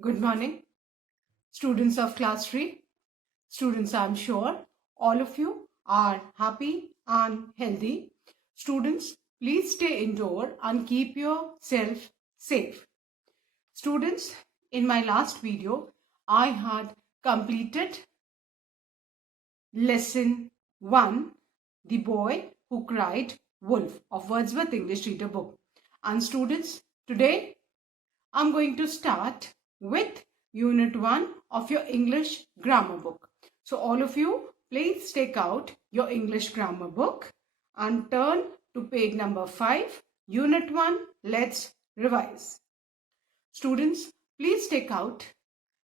Good morning, students of class 3. Students, I'm sure all of you are happy and healthy. Students, please stay indoor and keep yourself safe. Students, in my last video, I had completed lesson 1, The Boy Who Cried Wolf of Wordsworth English Reader Book. And students, today I'm going to start with Unit 1 of your English grammar book. So all of you, please take out your English grammar book and turn to page number 5. Unit 1, let's revise. Students, please take out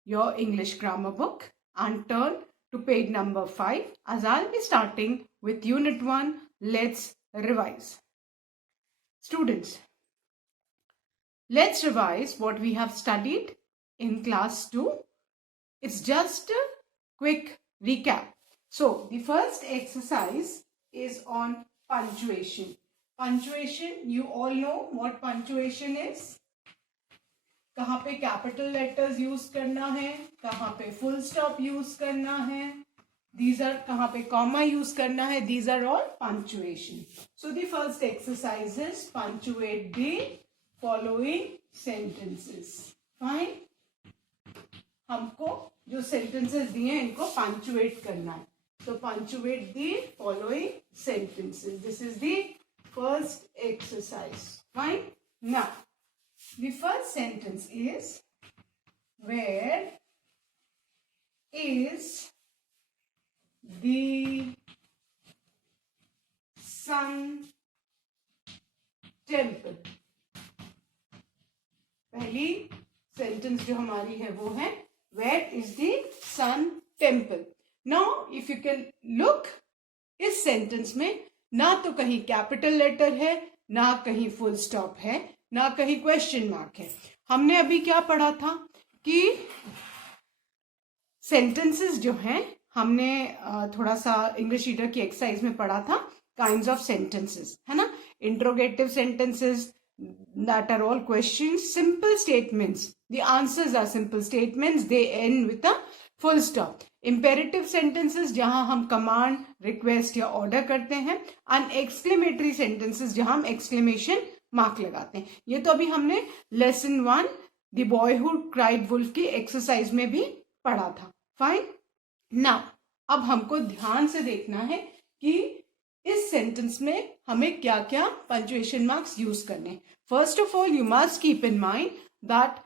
your English grammar book and turn to page number 5 as I'll be starting with Unit 1, let's revise. Students, let's revise what we have studied in class 2. It's just a quick recap. So, the first exercise is on punctuation. Punctuation, you all know what punctuation is. कहाँ पे capital letters use करना है, कहाँ पे full stop use करना है, these are कहाँ पे comma use करना है, these are all punctuation. So, the first exercise is punctuate the following sentences. Fine. हमको जो sentences दिए हैं इनको punctuate करना है. So punctuate the following sentences. This is the first exercise. Fine. Now, the first sentence is, where is the Sun Temple? पहली sentence जो हमारी है वो है where is the sun temple. Now if you can look, इस sentence में ना तो कहीं कैपिटल लेटर है, ना कहीं फुल स्टॉप है, ना कहीं क्वेश्चन मार्क है. हमने अभी क्या पढ़ा था कि सेंटेंसेस जो हैं हमने थोड़ा सा इंग्लिश रीडर की एक्सरसाइज में पढ़ा था काइंड्स ऑफ सेंटेंसेस, है ना. Interrogative sentences, that are all questions, simple statements, the answers are simple statements, they end with a full stop. Imperative sentences जहां हम command, request या order करते हैं, and exclamatory sentences जहां हम exclamation mark लगाते हैं. ये तो अभी हमने lesson 1 The Boy Who Cried Wolf की exercise में भी पढ़ा था. Fine. Now, अब हमको ध्यान से देखना है कि इस सेंटेंस में हमें क्या क्या पंक्चुएशन मार्क्स यूज करने. First of all, you must keep in mind that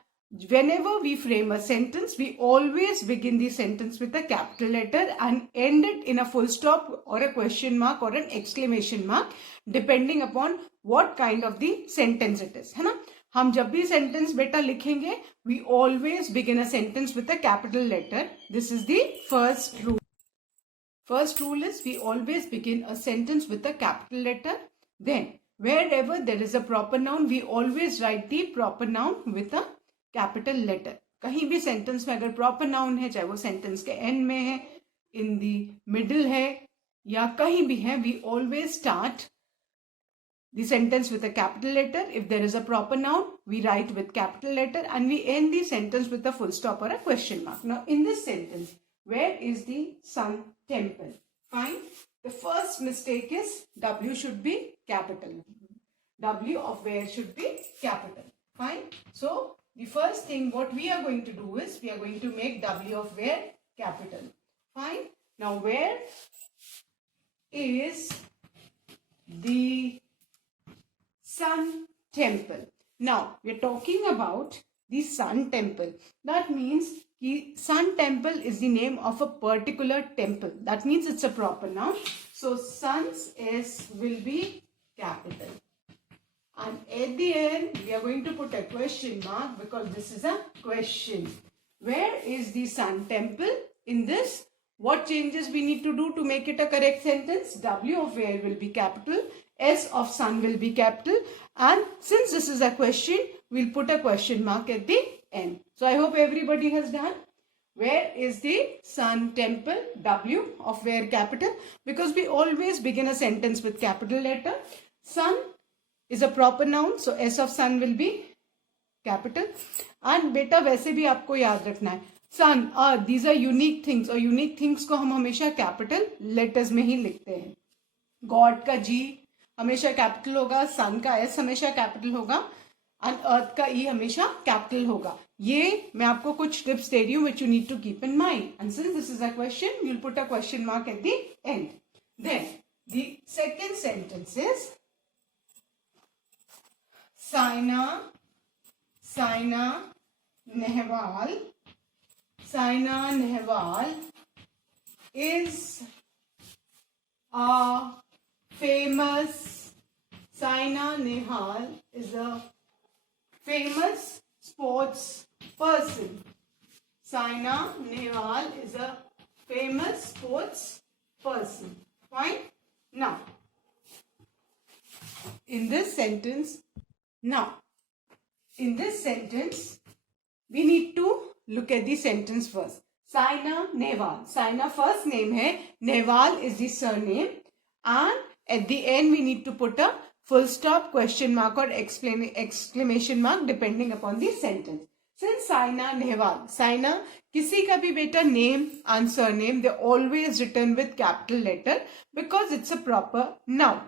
whenever we frame a sentence, we always begin the sentence with a capital letter and end it in a full stop or a question mark or an exclamation mark, depending upon what kind of the sentence it is, है ना. हम जब भी sentence बेटा लिखेंगे, we always begin a sentence with a capital letter. This is the first rule. First rule is we always begin a sentence with a capital letter. Then, wherever there is a proper noun, we always write the proper noun with a capital letter. कहीं भी sentence में अगर proper noun है, चाहे वो sentence के end में है, in the middle है, या कहीं भी है, we always start the sentence with a capital letter. If there is a proper noun, we write with capital letter and we end the sentence with a full stop or a question mark. Now, in this sentence, where is the Sun Temple? Fine. The first mistake is W should be capital. W of where should be capital. Fine. So, the first thing what we are going to do is we are going to make W of where capital. Fine. Now, where is the Sun Temple? Now, we are talking about the Sun Temple. That means the Sun Temple is the name of a particular temple. That means it's a proper noun. So, Sun's S will be capital. And at the end, we are going to put a question mark because this is a question. Where is the Sun Temple? In this, what changes we need to do to make it a correct sentence? W of where will be capital. S of sun will be capital, and since this is a question, we'll put a question mark at the end. So I hope everybody has done. Where is the Sun Temple? W of where capital, because we always begin a sentence with capital letter. Sun is a proper noun, so S of sun will be capital. And बेटा वैसे भी आपको याद रखना है, सन, अर्थ, these are unique things, और unique things को हम हमेशा कैपिटल लेटर्स में ही लिखते हैं. गॉड का जी हमेशा कैपिटल होगा, सन का एस हमेशा कैपिटल होगा, एंड अर्थ का ई हमेशा कैपिटल होगा. ये मैं आपको कुछ टिप्स दे रही हूँ which you need to keep in mind. And since this is a question, you will put a question mark at the end. Then the second sentence is Saina Nehwal. Saina Nehwal is a famous. Saina Nehwal is a famous sports person. Saina Nehwal is a famous sports person. Fine. Now, in this sentence, we need to look at the sentence first. Saina Nehwal. Saina first name hai. Nehwal is the surname. And at the end we need to put a full stop, question mark or exclamation mark depending upon the sentence. Since Saina Nehwal, Saina किसी का भी बेटा name and surname, they always written with capital letter because it's a proper noun.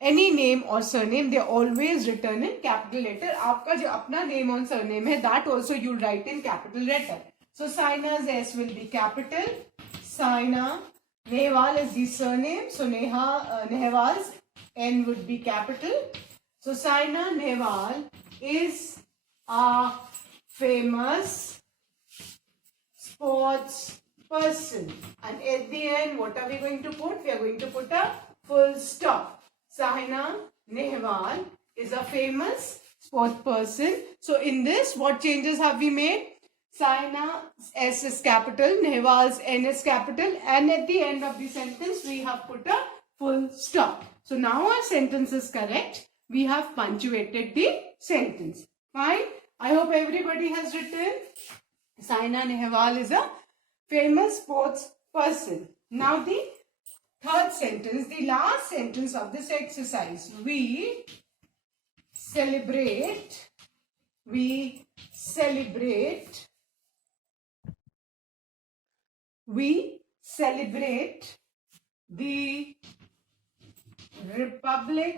Any name or surname, they always written in capital letter. आपका जो अपना name और surname है, that also you write in capital letter. So Saina's S will be capital. Saina Nehwal is the surname, so Nehwal's N would be capital. So Saina Nehwal is a famous sports person. And at the end, what are we going to put? We are going to put a full stop. Saina Nehwal is a famous sports person. So in this, what changes have we made? Saina's S is capital, Nehwal's N is capital, and at the end of the sentence, we have put a full stop. So now our sentence is correct. We have punctuated the sentence. Fine. I hope everybody has written Saina Nehwal is a famous sports person. Now the third sentence, the last sentence of this exercise. We celebrate the Republic.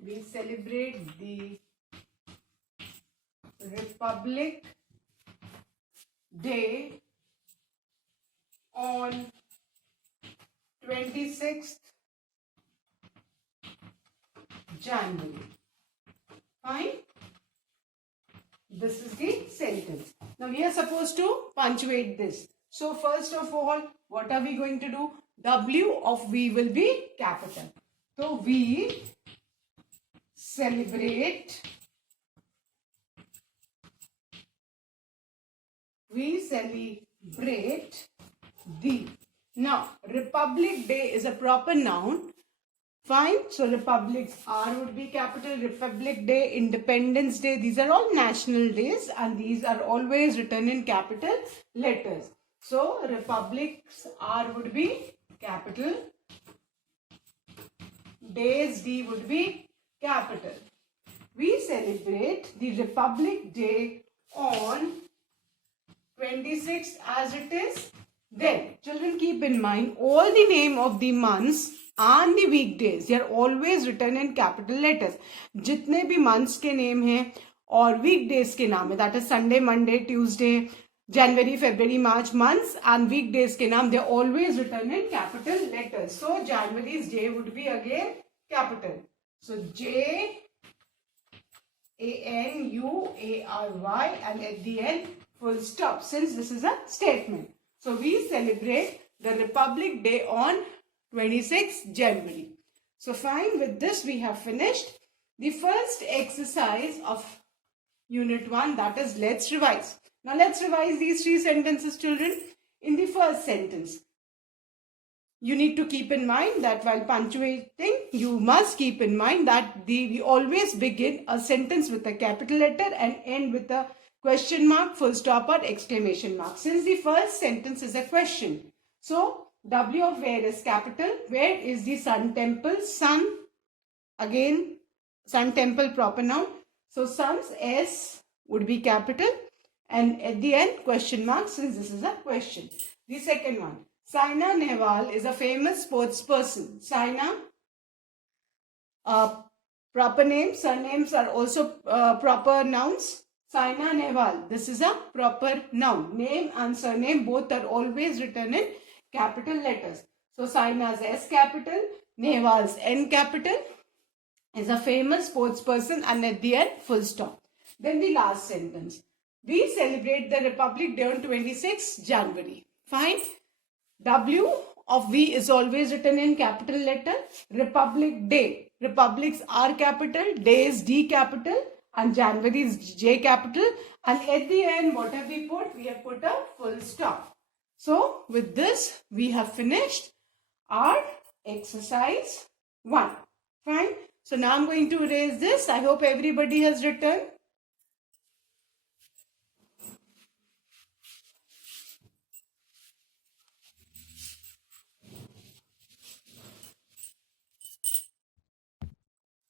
We celebrate the Republic Day on 26th January. Fine. This is the sentence. Now we are supposed to punctuate this. So first of all, what are we going to do? W of we will be capital. So we celebrate the. Now Republic Day is a proper noun. Fine. So Republic, R would be capital. Republic Day, Independence Day, these are all national days and these are always written in capital letters. So Republic's R would be capital. Days D would be capital. We celebrate the Republic Day on 26th as it is. Then children, keep in mind all the name of the months and the weekdays, they are always written in capital letters. जितने भी months के name हैं और weekdays के नाम है, that is Sunday, Monday, Tuesday, January, February, March, months and weekdays के नाम, they are always written in capital letters. So January's J would be again capital. So January and at the end full stop, since this is a statement. So we celebrate the Republic Day on 26th January. So fine, with this we have finished the first exercise of Unit 1, that is let's revise. Now let's revise these three sentences, children. In the first sentence, you need to keep in mind that while punctuating, you must keep in mind that we always begin a sentence with a capital letter and end with a question mark, full stop or exclamation mark. Since the first sentence is a question, so W of where is capital. Where is the Sun Temple? Sun, again Sun Temple proper noun. So sums S would be capital, and at the end question mark, since this is a question. The second one, Saina Nehwal is a famous sports person. Saina, proper name, surnames are also proper nouns. Saina Nehwal, this is a proper noun. Name and surname both are always written in capital letters. So Saina's S capital, Nehwal's N capital, is a famous sports person, and at the end full stop. Then the last sentence. We celebrate the Republic Day on 26 January. Fine. W of we is always written in capital letter. Republic Day. Republics R capital, Day is D capital, and January is J capital. And at the end, what have we put? We have put a full stop. So with this, we have finished our exercise 1. Fine. So now I'm going to erase this. I hope everybody has written.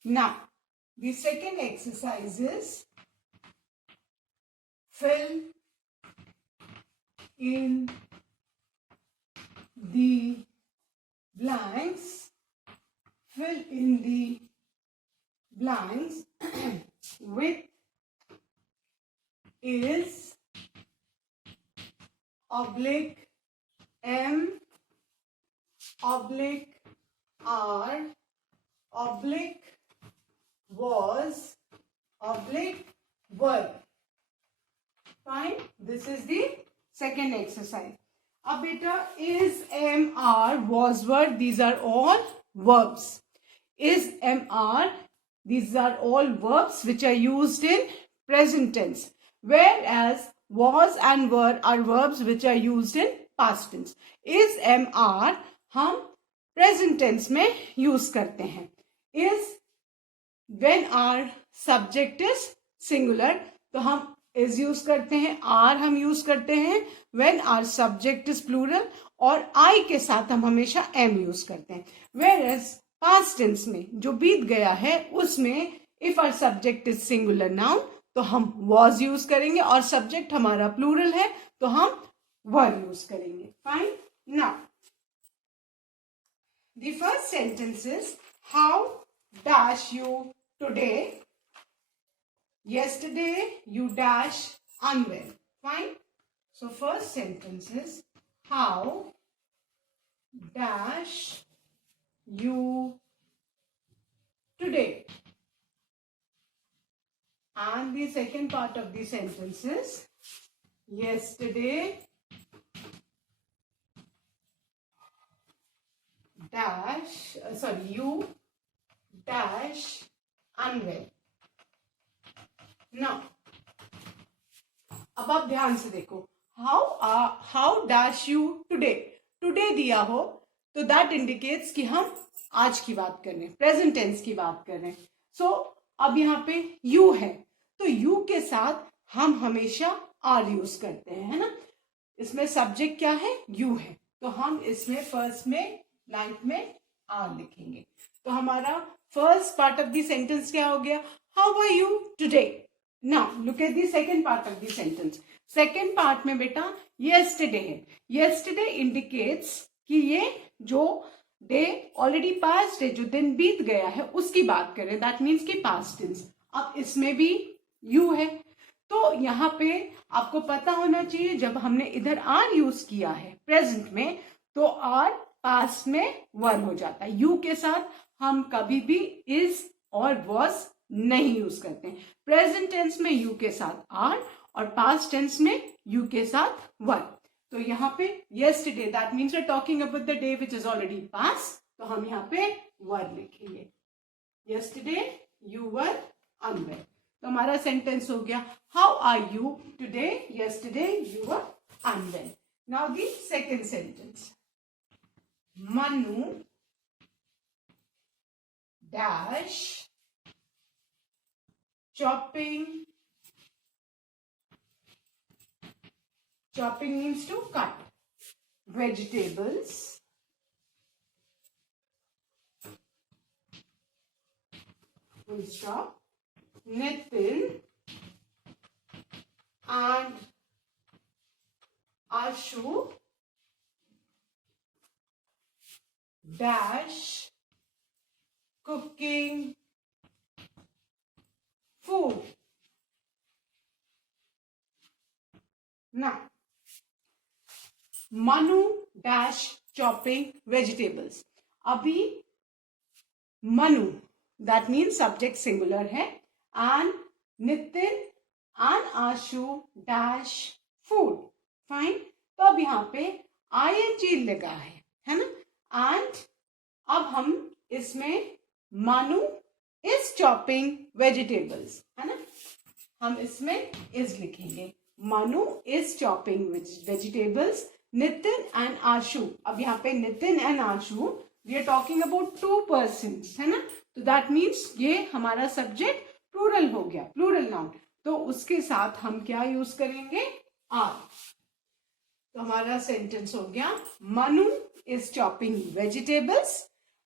Now, the second exercise is fill in the blanks. Fill in the blanks with is oblique M oblique R oblique was oblique were. Fine. This is the second exercise. Ab beta is, am, are, was, were, these are all verbs. Is, am, are, these are all verbs which are used in present tense. Whereas was and were are verbs which are used in past tense. Is, am, are हम present tense में use करते हैं. Is when our subject is singular तो हम is use करते हैं. are हम use करते हैं when our subject is plural, और I के साथ हम हमेशा am use करते हैं. Whereas past tense में जो बीत गया है उसमें if our subject is singular noun तो हम was use करेंगे, और subject हमारा plural है तो हम were use करेंगे. Fine. Now the first sentence is how dash you today. Yesterday you dash unwell. Fine. So first sentence is how dash you today. And the second part of the sentence is yesterday you dash unwell. Now, अब आप ध्यान से देखो. How dash you today. Today दिया हो तो that indicates कि हम आज की बात कर रहे हैं, प्रेजेंट टेंस की बात कर रहे हैं. So अब यहाँ पे you है तो you के साथ हम हमेशा are यूज करते हैं, है ना. इसमें सब्जेक्ट क्या है? you है, तो हम इसमें फर्स्ट में ब्लैंक में are लिखेंगे. तो हमारा first part of the sentence क्या हो गया? How are you today. Now look at the second part of the sentence. Second part में बेटा yesterday है. yesterday इंडिकेट्स कि ये जो डे ऑलरेडी पास्ट है, जो दिन बीत गया है उसकी बात करें. दैट मीन्स कि पास्ट टेंस. अब इसमें भी यू है तो यहाँ पे आपको पता होना चाहिए जब हमने इधर आर यूज किया है प्रेजेंट में तो आर पास्ट में वन हो जाता है. यू के साथ हम कभी भी इज और वॉज नहीं यूज करते. प्रेजेंट टेंस में यू के साथ आर और पास्ट टेंस में यू के साथ वन. तो यहाँ पे yesterday that means we are talking about the day which is already pass, तो हम यहाँ पे वर लिखेंगे. yesterday you were unwell. तो हमारा सेंटेंस हो गया how are you today. yesterday you were unwell. Now the second sentence. Manu dash chopping. Chopping means to cut vegetables full stop Nitin and Ashu dash cooking food. Now, Manu dash chopping vegetables. अभी Manu, that means subject singular है, and Nitin and Ashu dash food. Fine. तो अब यहाँ पे ing लगा है ना, and अब हम इसमें Manu is chopping vegetables, है ना, हम इसमें is लिखेंगे. Manu is chopping vegetables. Nitin and Ashu. अब यहाँ पे Nitin and Ashu, we are talking about two persons, है ना, तो that means ये हमारा सब्जेक्ट प्लूरल हो गया, प्लूरल नाउन. तो उसके साथ हम क्या यूज करेंगे, आर. तो हमारा सेंटेंस हो गया Manu is chopping vegetables.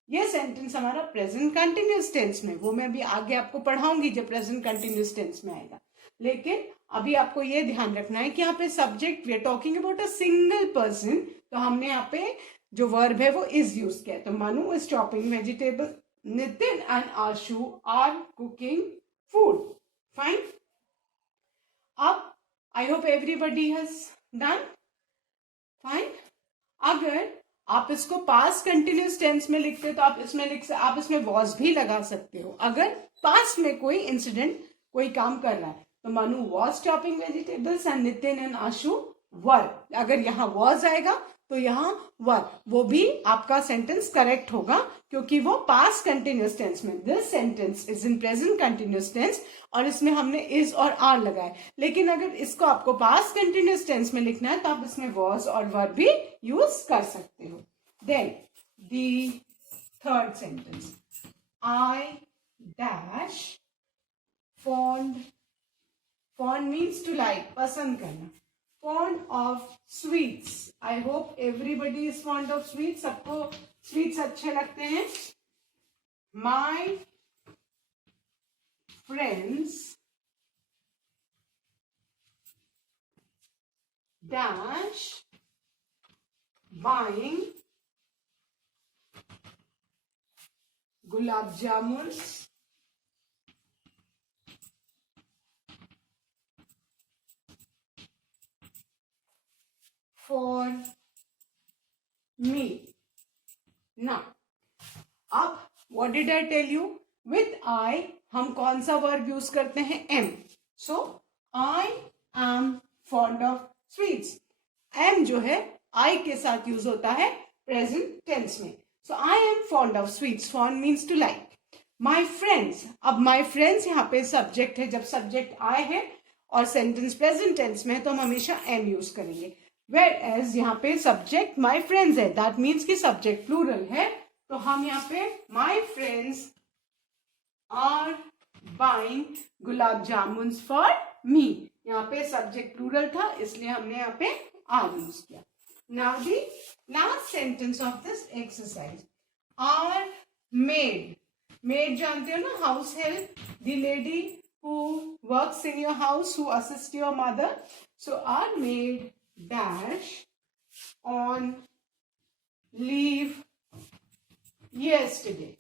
ये सेंटेंस हमारा प्रेजेंट कंटिन्यूअस टेंस में, वो मैं भी आगे आपको पढ़ाऊंगी जब प्रेजेंट कंटिन्यूअस टेंस में आएगा. लेकिन अभी आपको ये ध्यान रखना है कि यहाँ पे subject, we are talking about a single person, तो हमने यहाँ पे जो वर्ब है वो इज यूज किया. तो Manu is chopping vegetable, Nitin and Ashu are cooking food. Fine. अब I hope everybody has done. Fine. अगर आप इसको पास्ट कंटिन्यूअस टेंस में लिखते तो आप इसमें वॉज भी लगा सकते हो. अगर पास्ट में कोई इंसिडेंट, कोई काम कर रहा है, तो Manu was chopping vegetables and Nitin and Ashu were. अगर यहाँ was आएगा तो यहाँ were, वो भी आपका सेंटेंस करेक्ट होगा क्योंकि वो पास्ट कंटिन्यूअस टेंस में. This sentence is in present continuous tense और इसमें हमने इज और आर लगाए. लेकिन अगर इसको आपको पास्ट कंटिन्यूअस टेंस में लिखना है तो आप इसमें was और were भी यूज कर सकते हो. Then the third sentence, I dash fond. Fond means to like, पसंद करना. Fond of sweets. I hope everybody is fond of sweets. सबको sweets अच्छे लगते हैं. My friends dash buying gulab jamuns for me. Now, अब what did I tell you? With I हम कौन सा वर्ब यूज करते हैं, am. So I am fond of sweets. am जो है I के साथ यूज होता है प्रेजेंट टेंस में. So I am fond of sweets. Fond means to like. My friends. अब my friends यहाँ पे सब्जेक्ट है. जब सब्जेक्ट I है और सेंटेंस प्रेजेंट टेंस में है तो हम हमेशा am यूज करेंगे. Whereas यहाँ पे सब्जेक्ट my friends है, that means कि सब्जेक्ट प्लूरल है, तो हम यहाँ पे my friends are buying gulab jamuns for me. यहाँ पे सब्जेक्ट प्लूरल था इसलिए हमने यहाँ पे are यूज किया. Now the last sentence of this exercise, our maid. Maid जानते हो ना, house help, the lady who works in your house, who assists your mother. So our maid dash on leave yesterday.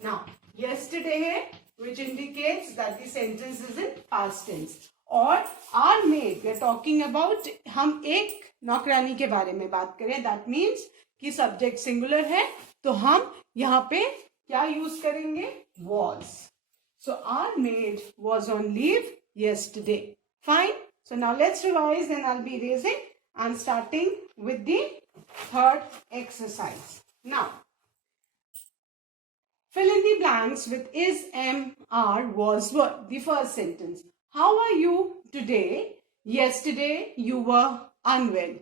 Now yesterday है which indicates that the sentence is in past tense. और our maid, we are talking about, हम एक नौकरानी के बारे में बात करें, that means कि सब्जेक्ट सिंगुलर है तो हम यहाँ पे क्या यूज करेंगे, was. So our maid was on leave yesterday. Fine. So now let's revise and I'll be erasing and starting with the third exercise. Now, fill in the blanks with is, am, are, was, were. The first sentence. How are you today? Yesterday you were unwell.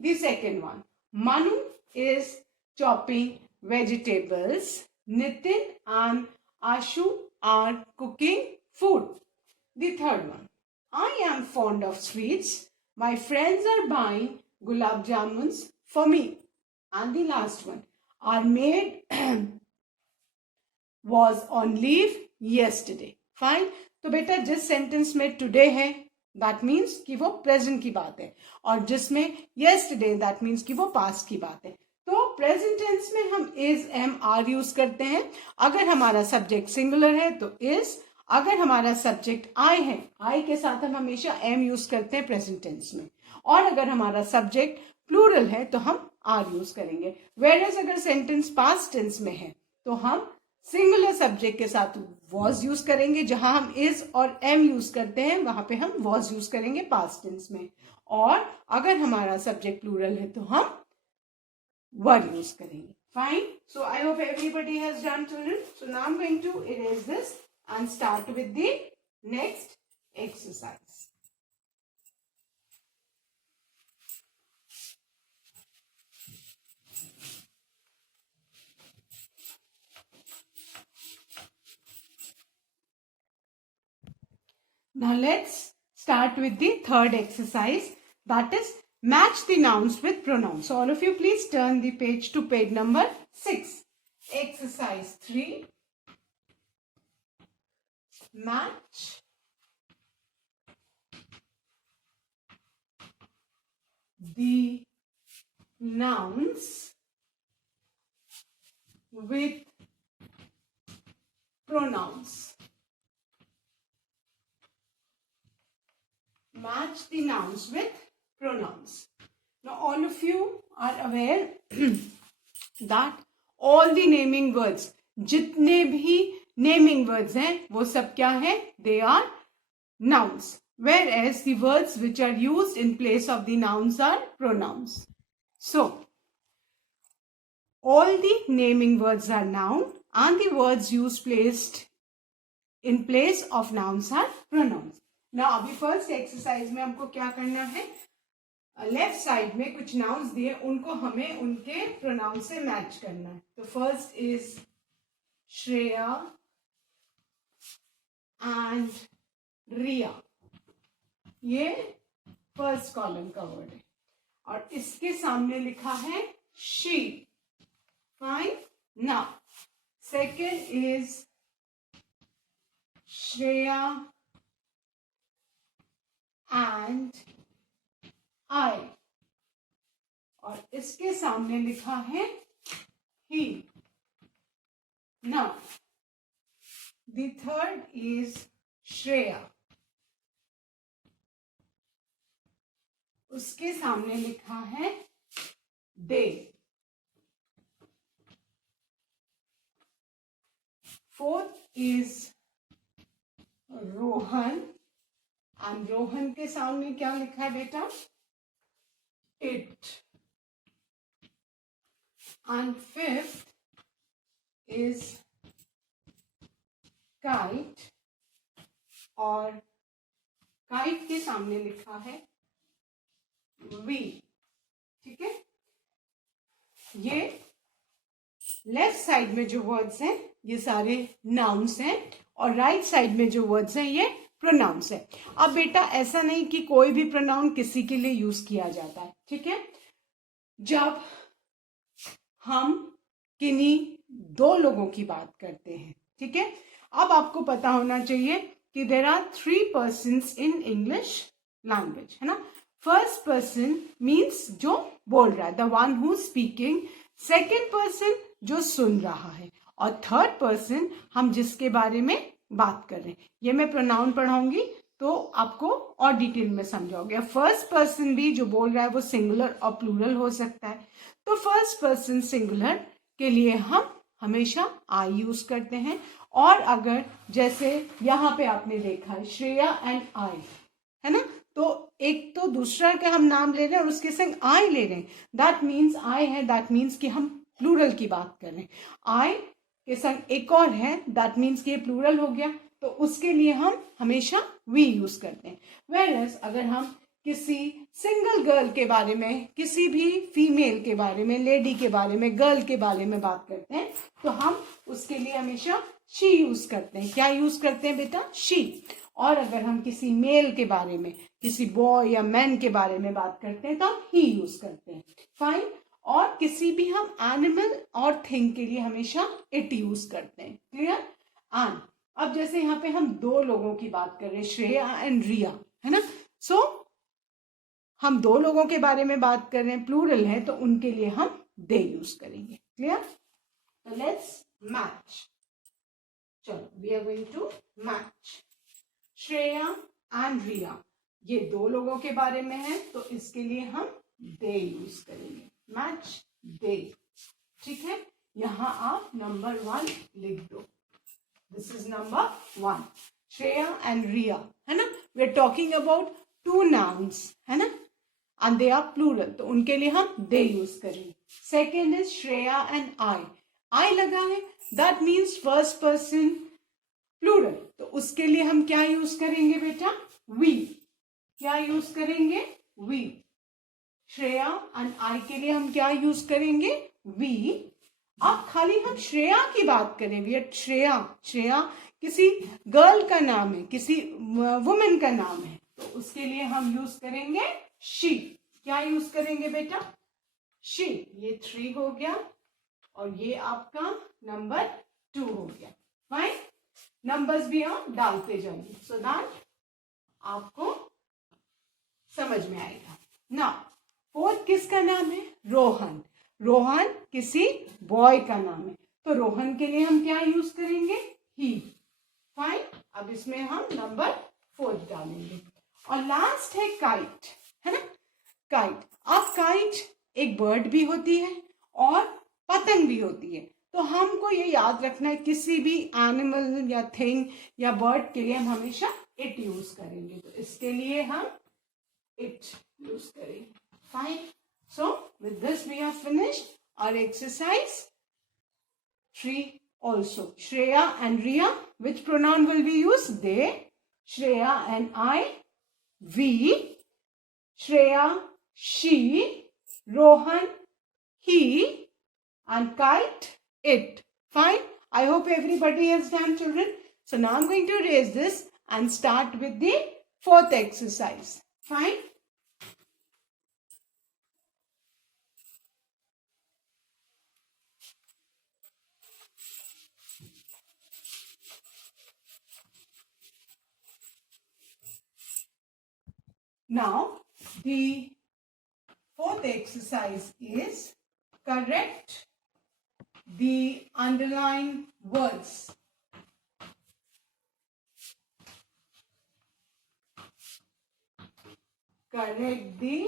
The second one. Manu is chopping vegetables. Nitin and Ashu are cooking food. The third one. I am fond of sweets. My friends are buying gulab jamuns for me. And the last one. Our maid was on leave yesterday. Fine. तो बेटा जिस sentence में today है that means कि वो present की बात है, और जिसमें यस्टरडे दैट मीन्स कि वो पास्ट की बात है। तो प्रेजेंट टेंस में हम इज, एम, आर यूज करते हैं। अगर हमारा सब्जेक्ट सिंगुलर है तो इज, अगर हमारा सब्जेक्ट आई है, आई के साथ हम हमेशा एम यूज करते हैं प्रेजेंट टेंस में, और अगर हमारा सब्जेक्ट प्लूरल है तो हम आर यूज करेंगे। वेरएज अगर सेंटेंस पास्ट टेंस में है तो हम सिंगुलर सब्जेक्ट के साथ वॉज यूज करेंगे, जहां हम इज और एम यूज करते हैं वहां पे हम वॉज यूज करेंगे पास्ट टेंस में, और अगर हमारा सब्जेक्ट प्लूरल है तो हम वर यूज करेंगे। Fine. So I hope everybody has done children. So now I am going to erase this and start with the next exercise. Now let's start with the third exercise, that is match the nouns with pronouns. So all of you please turn the page to page number 6. Exercise 3. Match the nouns with pronouns. Match the nouns with pronouns. Now all of you are aware that all the naming words, जितने भी naming words हैं वो सब क्या है? They are nouns, whereas the words which are used in place of the nouns are pronouns. So all the naming words are noun and the words used placed in place of nouns are pronouns. Now अभी first exercise में हमको क्या करना है? Left side में कुछ nouns दिए, उनको हमें उनके प्रोनाउन से मैच करना है। तो first is Shreya and Riya, ये फर्स्ट कॉलम का वर्ड है, और इसके सामने लिखा है she. Fine. Now second is Shreya and I, और इसके सामने लिखा है he. Now the third is Shreya, उसके सामने लिखा है they. Fourth is Rohan, and Rohan के सामने क्या लिखा है बेटा? It. And fifth is kite, और काइट के सामने लिखा है वी। ठीक है, ये लेफ्ट साइड में जो वर्ड्स हैं ये सारे नाउन्स हैं, और राइट साइड में जो वर्ड्स हैं ये प्रोनाउंस है। अब बेटा ऐसा नहीं कि कोई भी प्रोनाउन किसी के लिए यूज किया जाता है। ठीक है, जब हम किन्हीं दो लोगों की बात करते हैं, ठीक है, अब आपको पता होना चाहिए कि there are 3 persons in English language, है ना। फर्स्ट पर्सन मीन्स जो बोल रहा है, the one who speaking. Second person जो सुन रहा है, और थर्ड पर्सन हम जिसके बारे में बात कर रहे हैं। ये मैं प्रोनाउन पढ़ाऊंगी तो आपको और डिटेल में समझाओगे। फर्स्ट पर्सन भी जो बोल रहा है वो सिंगुलर और प्लूरल हो सकता है। तो फर्स्ट पर्सन सिंगुलर के लिए हम हमेशा आई यूज करते हैं, और अगर जैसे यहाँ पे आपने देखा है श्रेया एंड आई, है ना, तो एक तो दूसरा का हम नाम ले रहे हैं और उसके संग आई ले रहे हैं, दैट मीन्स आई है, दैट मीन्स कि हम प्लूरल की बात कर रहे हैं। आई के संग एक और है, दैट मीन्स कि ये प्लूरल हो गया, तो उसके लिए हम हमेशा वी यूज करते हैं। वेयरएज अगर हम किसी सिंगल गर्ल के बारे में, किसी भी फीमेल के बारे में, लेडी के बारे में, गर्ल के बारे में बात करते हैं तो हम उसके लिए हमेशा शी यूज करते हैं। क्या यूज करते हैं बेटा? शी। और अगर हम किसी मेल के बारे में, किसी बॉय या मैन के बारे में बात करते हैं तो हम ही यूज करते हैं। फाइन। और किसी भी हम एनिमल और थिंग के लिए हमेशा इट यूज करते हैं। क्लियर? एंड अब जैसे यहाँ पे हम दो लोगों की बात कर रहे हैं, श्रेया एंड रिया, है ना। सो हम दो लोगों के बारे में बात कर रहे हैं, प्लूरल है, तो उनके लिए हम दे यूज करेंगे। क्लियर? तो लेट्स मैच। चलो, we are going to match Shreya and Riya. ये दो लोगों के बारे में है, तो इसके लिए हम दे यूज करेंगे। मैच दे। ठीक है, यहां आप नंबर 1 लिख दो। This is number 1, Shreya and Riya, है ना। We are talking about 2 nouns, है ना, एंड दे आर प्लूरल, तो उनके लिए हम दे यूज करेंगे। Second is Shreya and I लगा है, that means first person plural, तो उसके लिए हम क्या यूज करेंगे बेटा? वी। क्या यूज करेंगे? वी। श्रेया एंड आई के लिए हम क्या यूज करेंगे? वी। अब खाली हम श्रेया की बात करेंगे। श्रेया किसी गर्ल का नाम है, किसी वुमेन का नाम है, तो उसके लिए हम यूज करेंगे शी। क्या यूज करेंगे बेटा? शी। ये 3 हो गया और ये आपका नंबर 2 हो गया। फाइन, नंबर्स भी आप डालते जाइए सो दैट आपको समझ में आएगा ना। फोर्थ किसका नाम है? रोहन। रोहन किसी बॉय का नाम है, तो रोहन के लिए हम क्या यूज करेंगे? ही। फाइन, अब इसमें हम नंबर 4 डालेंगे। और लास्ट है काइट, है ना। काइट। अब काइट एक बर्ड भी होती है और पतंग भी होती है, तो हमको ये याद रखना है, किसी भी एनिमल या थिंग या बर्ड के लिए हम हमेशा इट यूज करेंगे, तो इसके लिए हम इट यूज करेंगे। Fine, so with this we have finished our exercise 3 also. Shreya and Riya, which pronoun will we use? They. Shreya and I, we. Shreya, she. Rohan, he. And kite, it. Fine. I hope everybody has done, children. So now I'm going to erase this and start with the 4th exercise. Fine. Now, the 4th exercise is correct the underlined words. Correct the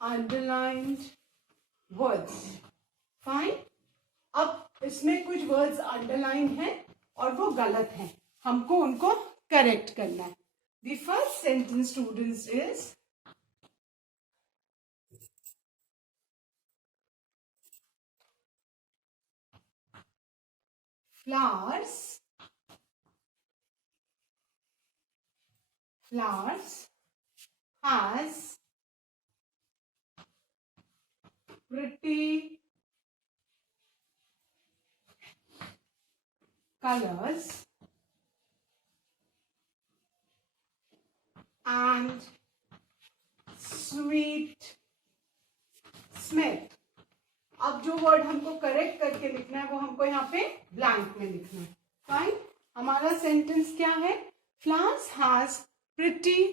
underlined words. Fine. अब इसमें कुछ words underline हैं और वो गलत हैं, हमको उनको करेक्ट करना है। The first sentence, students, is flowers has pretty colors and sweet smell. अब जो वर्ड हमको करेक्ट करके लिखना है वो हमको यहाँ पे ब्लैंक में लिखना है। फाइन, हमारा सेंटेंस क्या है? Flowers has pretty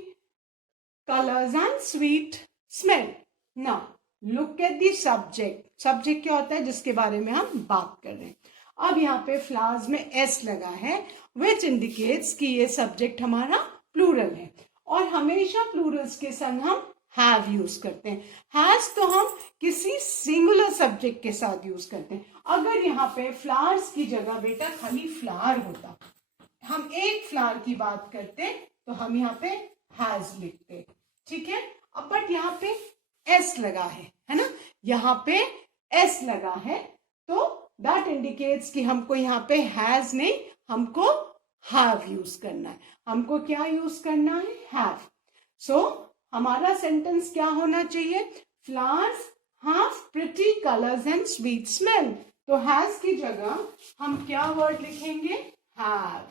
colours and sweet smell. Now look at the subject. Subject क्या होता है? जिसके बारे में हम बात कर रहे हैं। अब यहाँ पे फ्लावर्स में एस लगा है, विच इंडिकेट्स कि ये सब्जेक्ट हमारा प्लूरल है, और हमेशा प्लूरल्स के संग हम हैव यूज करते हैं। हैज तो हम किसी सिंगुलर सब्जेक्ट के साथ यूज करते हैं। अगर यहाँ पे फ्लावर्स की जगह बेटा खाली फ्लावर होता, हम एक फ्लावर की बात करते, तो हम यहाँ पे हैज लिखते। ठीक है, अब बट यहाँ पे एस लगा है ना, यहाँ पे एस लगा है, तो दैट इंडिकेट्स कि हमको यहाँ पे हैज नहीं, हमको हैव यूज करना है। हमको क्या यूज करना है? हैव। सो हमारा सेंटेंस क्या होना चाहिए? Flowers have pretty colours and sweet smell. तो हैज की जगह हम क्या वर्ड लिखेंगे? हैव।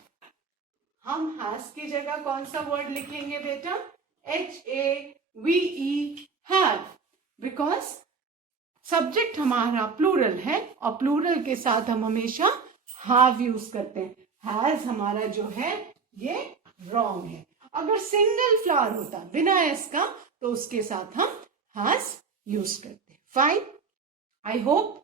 हम हैज की जगह कौन सा वर्ड लिखेंगे बेटा? HAVE, हैव, बिकॉज सब्जेक्ट हमारा प्लूरल है और प्लूरल के साथ हम हमेशा हैव यूज करते हैं। हैज हमारा जो है ये रॉन्ग है। अगर सिंगल फ्लावर होता बिना एस का तो उसके साथ हम हैज यूज करते। Fine, I hope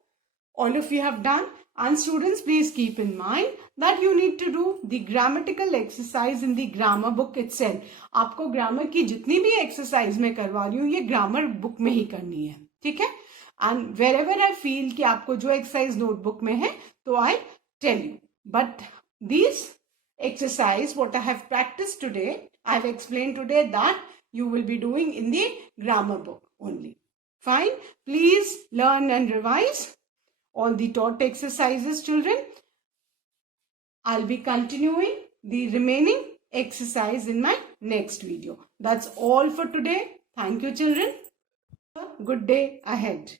all of you have done. And students, please keep in mind that you need to do the grammatical exercise in the grammar book itself. आपको grammar की जितनी भी एक्सरसाइज मैं करवा रही हूँ ये ग्रामर बुक में ही करनी है, ठीक है। And wherever I feel कि आपको जो एक्सरसाइज नोटबुक में है तो I tell you, but this exercise what I have practiced today, I have explained today that you will be doing in the grammar book only. Fine. Please learn and revise all the taught exercises, children. I'll be continuing the remaining exercise in my next video. That's all for today. Thank you, children. Good day ahead.